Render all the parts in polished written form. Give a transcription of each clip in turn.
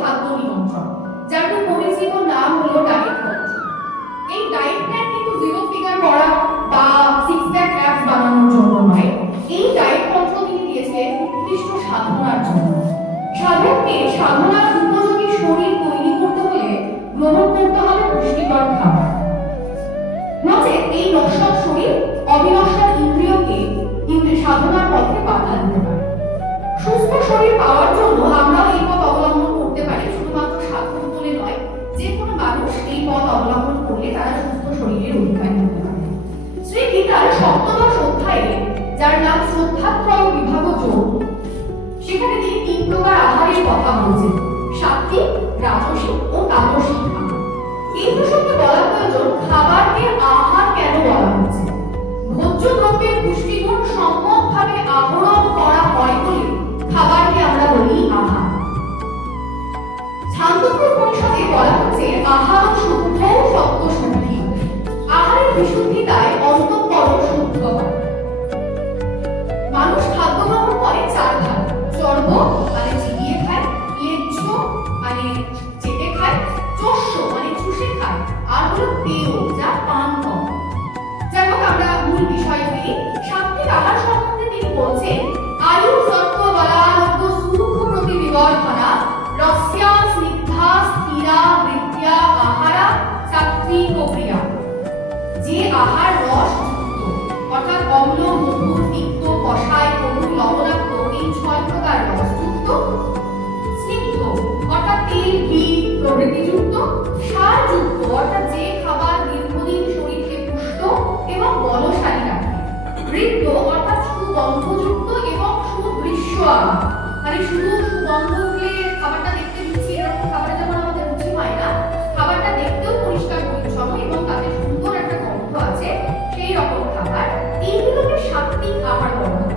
খাদ্য নিয়ন্ত্রণ, যার খুব পরিচিত নাম হলো ডায়েট কন্ট্রোল। এই ডায়েট প্ল্যান কিন্তু জিরো ফিগার করা বা সিক্স প্যাক অ্যাপস বানানোর জন্য নয়। এই ডায়েট কন্ট্রোল তিনি দিয়েছিলেন উৎকৃষ্ট সাধনার জন্য। সাধককে সাধনার উপযোগী শরীর তৈরি করতে হলে গ্রহণ করতে হবে পুষ্টিকর খাবার, নচেত এই নশ্বর শরীর অবিনশ্বর ইন্দ্রিয়কে সাধনার পথে বাধা দিতে পারে। সুস্থ শরীর পাওয়ার জন্য আমরা এই পথ অবলম্বন করতে পারি, শুধুমাত্র সাধক বলে নয়, যে কোনো মানুষ এই পথ অবলম্বন করলে তারা সুস্থ শরীরের অধিকারী হতে পারে। শ্রী গীতার সপ্তদশ অধ্যায়ে, যার নাম শ্রদ্ধাত্রয় বিভাগ যোগ, সেখানে তিনি 3 প্রকার আহারের কথা বলছেন: সাত্ত্বিক, রাজসিক ও তামসিক আহার। এই প্রসঙ্গে বলা প্রয়োজন, খাবারকে আহার কেন বলা হচ্ছে। ভোজ্য দ্রব্যের পুষ্টিগুণ সম্যকভাবে আহরণ করা হয় বলে খাবারকে আমরা বলি আহার। ছান্দোক্য উপনিষদে বলা হচ্ছে, আহার শুদ্ধ সত্য শুদ্ধি। আহারের বিশুদ্ধিতায় অন্তঃকরণ শুদ্ধ হয়। মানুষ খাদ্য গ্রহণ করে 4 ভাগ: চর্ব মানে চিবিয়ে খায়, লেজ্জ মানে চেটে খায়, চোষ্য মানে চুষে খায়, আর হলো পেয় যা পান করে। যাই হোক, আমরা মূল বিষয়ে ফিরি। সাত্ত্বিক আহার সম্বন্ধে তিনি বলছেন, আয়ু সত্ত্ব বলারোগ্য সুখ প্রতি বিবর্ধনা রস্যা স্নিগ্ধা স্থিরা বৃত্তিয়া আহারা সাত্ত্বিক ক্রিয়া। যে আহার রস যুক্ত, অর্থাৎ অম্ল, মধুর, তিক্ত, কষায়, তরু, লবণাক্ত, এই 6 প্রকার রস যুক্ত, স্নিগ্ধ অর্থাৎ তেল, ঘি প্রভৃতি যুক্ত, সার যুক্ত অর্থাৎ যে খাবার দীর্ঘদিন শরীরকে পুষ্ট এবং বলশালী রাখে, বৃত্ত অর্থাৎ সুগন্ধযুক্ত এবং সুদৃশ্য আহার, মানে শুধু সুগন্ধ উঠলে খাবারটা দেখতে দিচ্ছি এরকম খাবার যেমন আমাদের রুচি হয় না, খাবারটা দেখতেও পরিষ্কার পরিচ্ছন্ন এবং তাতে সুন্দর একটা গন্ধ আছে, সেই রকম খাবার, এইগুলোকে সাত্ত্বিক আহার বলা হয়।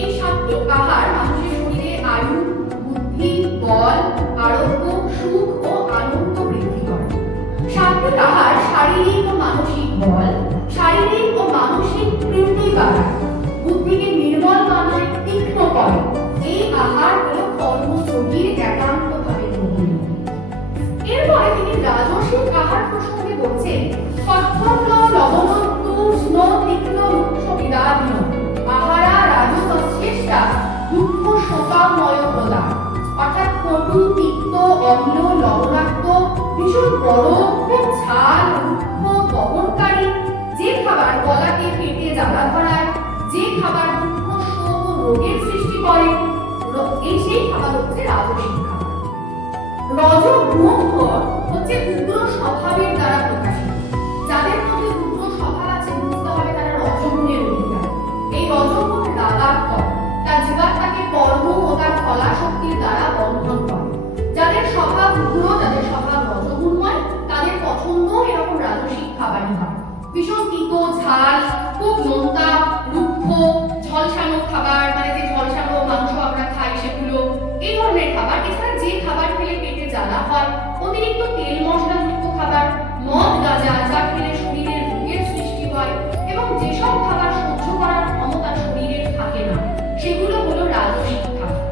এই সাত্ত্বিক আহার মানুষের শরীরে আয়ু, বুদ্ধি, বল, আরোগ্য, সুখ ও আনন্দ বৃদ্ধি করে। সাত্ত্বিক আহার শারীরিক ও মানসিক বল, শারীরিক ও মানসিক তৃপ্তি বাড়ায়, বুদ্ধিকে নির্মল মানসিক তীক্ষ্ণ করে। এই আহার হলো কর্মযোগীর একান্তভাবে গ্রহণীয়। এরপরে তিনি রাজসিক আহার প্রসঙ্গে বলছেন, কর্তব্য লবণাক্ত স্ন তীক্ষ্ণ রুক্ষ বিদাধীন আহারা রাজসস্যেষ্টা দুঃখ শোকাময় প্রদান, অর্থাৎ কটু, তিক্ত, অম্ল, লবণাক্ত, ভীষণ গরম, খুব ঝাল, রুক্ষ, দমনকারী, যে খাবার গলাকে পেটে জ্বালা ধরায়, যে খাবার দুঃখ, শোক ও রোগের সৃষ্টি করে, এই সেই খাবার হচ্ছে রাজসিক খাবার। রজগুণ হচ্ছে উগ্র স্বভাবের দ্বারা প্রকাশিত। যাদের মধ্যে উগ্র স্বভাব আছে বুঝতে হবে তারা রজগুণের অধিকারী। এই রজগুণ রাগাত্মক, তার জীবাত্মাকে কর্ম ও তার ফলাশক্তির দ্বারা বন্ধন করে। যাদের স্বভাব উগ্র, যাদের স্বভাব রজগুণময়, তাদের পছন্দ এরকম রাজসিক খাবারই হয়। ভীষণ তিতো, ঝাল, খুব নোনতা, রুক্ষ, ঝলসানো খাবার, মানে যে ঝলসানো মাংস আমরা খাই সেগুলো, এই ধরনের খাবার। এছাড়া যে খাবার খেলে পেটে জ্বালা হয়, অতিরিক্ত তেল মশলাযুক্ত খাবার, মদ গাঁজা যা খেলে শরীরের রোগের সৃষ্টি হয়, এবং যেসব খাবার সহ্য করার ক্ষমতা শরীরের থাকে না, সেগুলো হলো রাজসিক খাবার।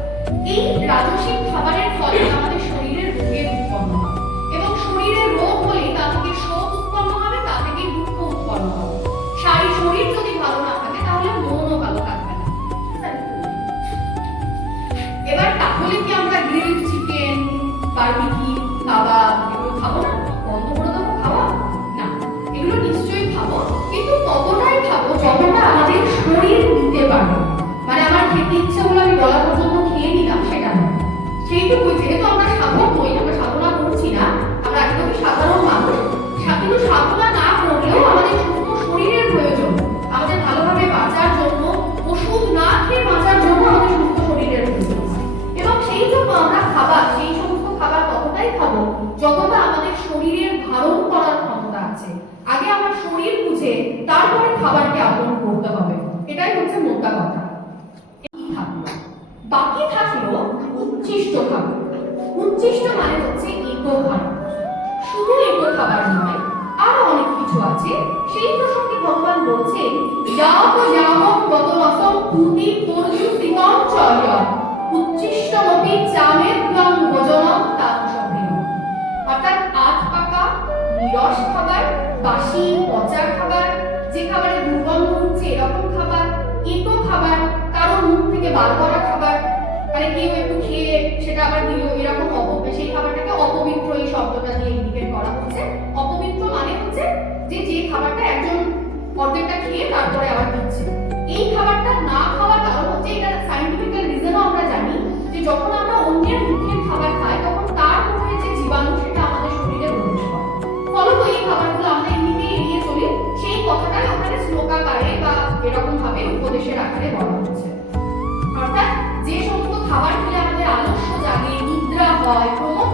এই রাজসিক খাবারের ফলে আমাদের শরীরের রোগের উৎপন্ন হয়, এবং শরীরের রোগ হলে তা থেকে শোক উৎপন্ন হবে, তা থেকে দুঃখ উৎপন্ন হবে। শরীর যদি ভালো না থাকে তাহলে মনও ভালো থাকবে না। এবার তাহলে কি আমরা গ্রিলড চিকেন, বারবিকিউ, কাবাব এগুলো খাবো না? বন্ধ করে দেবো খাওয়া? না, এগুলো নিশ্চয়ই খাবো, কিন্তু ততটাই খাবো যতটা আমাদের শরীর নিতে পারবে। মানে আমার খেতে ইচ্ছে হলো আমি গলা পর্যন্ত খেয়ে নিলাম, সেটা নয়। সেইটুকুই, যেহেতু আমরা সাধক নই, আমরা সাধনা করছি না, আমরা একদমই সাধারণ মানুষ, কিন্তু সাধনা না করলেও আমাদের সুস্থ শরীরের প্রয়োজন। আমাদের ভালোভাবে বাঁচার জন্য, ওষুধ না খেয়ে বাঁচার জন্য আমাদের সুস্থ শরীরের প্রয়োজন। এবং সেই জন্য আমরা খাবার, সেই সমস্ত খাবার ততটাই খাবো যতটা আমাদের শরীরের ধারণ করার ক্ষমতা আছে। আগে আমার শরীর বুঝে তারপরে খাবারকে আহরণ করতে হবে, এটাই হচ্ছে মোদ্দা কথা। বাকি থাকলো উচ্ছিষ্ট খাবার। উচ্ছিষ্ট মানে হচ্ছে এঁটো খাবার। শুধু এঁটো খাবার নয়, আরো অনেক কিছু আছে। সেই প্রসঙ্গে ভগবান বলছেন, যাও যাও কত রসম পুতি পরজু সিতম চয় উচ্ছিষ্টমপি চামের প্রাণ ভোজনম তাৎ নিরস খাবার, বাসি পচা খাবার, যে খাবারে দুর্গন্ধ হচ্ছে এরকম খাবার, কেটো খাবার, কারো মুখ থেকে বার করা খাবার, মানে কেউ একটু খেয়ে সেটা আবার দিল এরকম সেই খাবারটাকে অপবিত্র এই শব্দটা দিয়ে ইন্ডিকেট করা হচ্ছে। অপবিত্র মানে হচ্ছে যে খাবারটা একজন অর্ধেকটা খেয়ে তারপরে আবার দিচ্ছে। এই খাবারটা না খাওয়ার কারণ হচ্ছে, এটা সায়েন্টিফিক্যাল রিজনও আমরা জানি, যে যখন আমরা অন্যের মুখের খাবার খাই তখন তার মুখে যে জীবাণু সেটা আমাদের শরীরে প্রবেশ করে, ফলত এই খাবারগুলো আমরা এমনিতেই এড়িয়ে চলি। সেই কথাটাই ওখানে শ্লোকাকারে বা এরকম ভাবে উপদেশের আকারে বলা হচ্ছে। অর্থাৎ যে সমস্ত খাবার খেলে আমাদের আলস্য জাগে, নিদ্রা হয়, প্রমোদ